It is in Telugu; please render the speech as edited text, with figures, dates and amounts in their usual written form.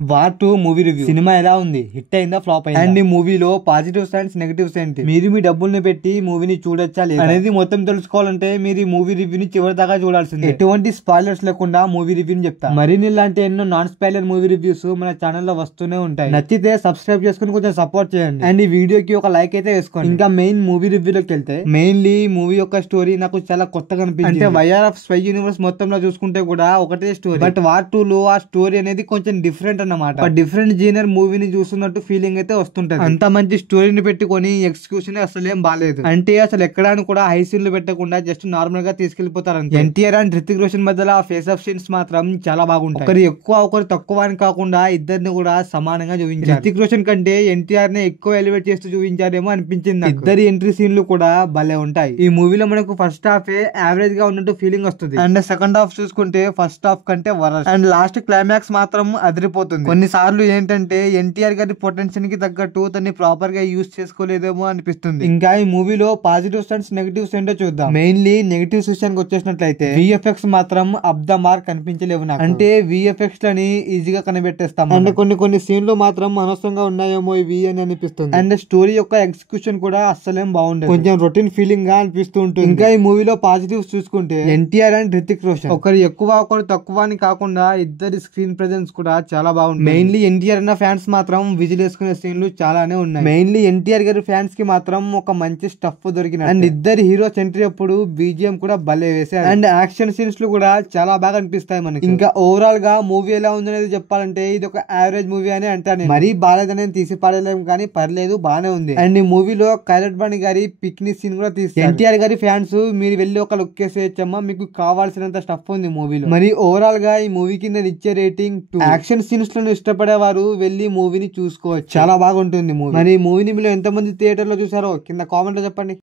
War 2 movie review. సినిమా ఎలా ఉంది? హిట్ అయిందా, ఫ్లాప్ అయిందా? అండ్ ఈ మూవీలో పాజిటివ్స్ అండ్ నెగటివ్స్ ఏంటి? మీరు మీ డబ్బుల్ని పెట్టి మూవీని చూడొచ్చా లేదా అనేది మొత్తం తెలుసుకోవాలంటే మీరు ఈ మూవీ రివ్యూని చివరి దాకా చూడాల్సిందే. ఎటువంటి స్పాయిలర్స్ లేకుండా మూవీ రివ్యూని చెప్తా. మరిన్ని ఇలాంటి ఎన్నో నాన్ స్పాయిలర్ మూవీ రివ్యూస్ మన ఛానల్ లో వస్తూనే ఉంటాయి. నచ్చితే సబ్స్క్రైబ్ చేసుకుని కొంచెం సపోర్ట్ చేయండి. అండ్ ఈ వీడియోకి ఒక లైక్ అయితే వేసుకోండి. ఇంకా మెయిన్ మూవీ రివ్యూలోకి వెళ్తే, మెయిన్లీ మూవీ యొక్క స్టోరీ నాకు చాలా కొత్తగా అనిపించింది. అంటే వైఆర్ ఆఫ్ స్పై యూనివర్స్ మొత్తంలో చూసుకుంటే కూడా ఒకటే స్టోరీ, బట్ వార్ 2 లో ఆ స్టోరీ అనేది కొంచెం డిఫరెంట్ అన్నమాట. డిఫరెంట్ జీనర్ మూవీని చూస్తున్నట్టు ఫీలింగ్ అయితే వస్తుంటది. అంత మంచి స్టోరీని పెట్టుకొని ఎగ్జిక్యూషన్ అసలు ఏం బాలేదు. అంటే అసలు ఎక్కడాని కూడా హై సీన్లు పెట్టకుండా జస్ట్ నార్మల్ గా తీసుకెళ్లిపోతారు. ఎన్టీఆర్ అండ్ హృతిక్ రోషన్ మధ్యలో ఫేస్ ఆఫ్ సీన్స్ మాత్రం చాలా బాగుంటాయి. ఒకరు ఎక్కువ ఒకరు తక్కువ అని కాకుండా ఇద్దరిని కూడా సమానంగా చూపించారు. హృతిక్ రోషన్ కంటే ఎన్టీఆర్ ని ఎక్కువ ఎలివేట్ చేస్తూ చూపించారేమో అనిపించింది. ఇద్దరి ఎంట్రీ సీన్లు కూడా భలే ఉంటాయి. ఈ మూవీలో మనకు ఫస్ట్ హాఫ్ యావరేజ్ గా ఉన్నట్టు ఫీలింగ్ వస్తుంది. అండ్ సెకండ్ హాఫ్ చూసుకుంటే ఫస్ట్ హాఫ్ కంటే వరస్ట్. అండ్ లాస్ట్ క్లైమాక్స్ మాత్రం అదిరిపోతుంది. కొన్నిసార్లు ఏంటంటే ఎన్టీఆర్ గారి పొటెన్షియల్ కి తగ్గట్టు తన్ని ప్రాపర్ గా యూజ్ చేసుకోలేదేమో అనిపిస్తుంది. ఇంకా ఈ మూవీలో పాజిటివ్స్ అండ్ నెగటివ్స్ ఏంటో చూద్దాం. మెయిన్లీ నెగటివ్స్ విషయానికి వచ్చేసినట్లయితే విఎఫ్ఎక్స్ మాత్రం అప్ ద మార్క్ కనిపించలేవు నాకు. అంటే విఎఫ్ఎక్స్ లని ఈజీగా కనిపెట్టేస్తాం. అండ్ కొన్ని సీన్లు మాత్రం అనవసరంగా ఉన్నాయేమో ఇవి అని అనిపిస్తుంది. అండ్ స్టోరీ యొక్క ఎగ్జిక్యూషన్ కూడా అస్సలేం బాగుండదు. కొంచెం రొటీన్ ఫీలింగ్ గా అనిపిస్తూ ఉంటుంది. ఇంకా ఈ మూవీలో పాజిటివ్స్ చూసుకుంటే ఎన్టీఆర్ అండ్ హృతిక్ రోషన్ ఒకరు ఎక్కువ ఒకరు తక్కువ అని కాకుండా ఇద్దరి స్క్రీన్ ప్రెజెన్స్ కూడా చాలా బాగుంది. మెయిన్లీ ఎన్టీఆర్ అన్న ఫ్యాన్స్ మాత్రం విజిల్ వేసుకునే సీన్లు చాలానే ఉన్నాయి. మెయిన్లీ ఎన్టీఆర్ గారి ఫ్యాన్స్ కి మాత్రం ఒక మంచి స్టఫ్ దొరికిన. అండ్ ఇద్దరు హీరోస్ ఎంట్రీ అప్పుడు బీజిఎం కూడా భలే వేశారు. అండ్ యాక్షన్ సీన్స్ కూడా చాలా బాగా అనిపిస్తాయి మనకి. ఇంకా ఓవరాల్ గా మూవీ ఎలా ఉందనేది చెప్పాలంటే ఇది ఒక యావరేజ్ మూవీ అని అంటాను. మరీ బాగాలేదని తీసి పాడలేము కానీ పర్లేదు, బానే ఉంది. అండ్ ఈ మూవీలో కైలట్ బాణి గారి పిక్నిక్ సీన్ కూడా తీస్తారు. ఎన్టీఆర్ గారి ఫ్యాన్స్ మీరు వెళ్ళి ఒక లుక్ వేసేయచ్చమ్మా, మీకు కావాల్సినంత స్టఫ్ ఉంది మూవీలో. మరి ఓవరాల్ గా ఈ మూవీకి నేను ఇచ్చే రేటింగ్ 2. యాక్షన్ సీన్స్ లను ఇష్టపడేవారు వెళ్ళి మూవీని చూసుకోవచ్చు, చాలా బాగుంటుంది మూవీ. మరి మూవీని మీరు ఎంతమంది థియేటర్ లో చూసారో కింద కామెంట్ లో చెప్పండి.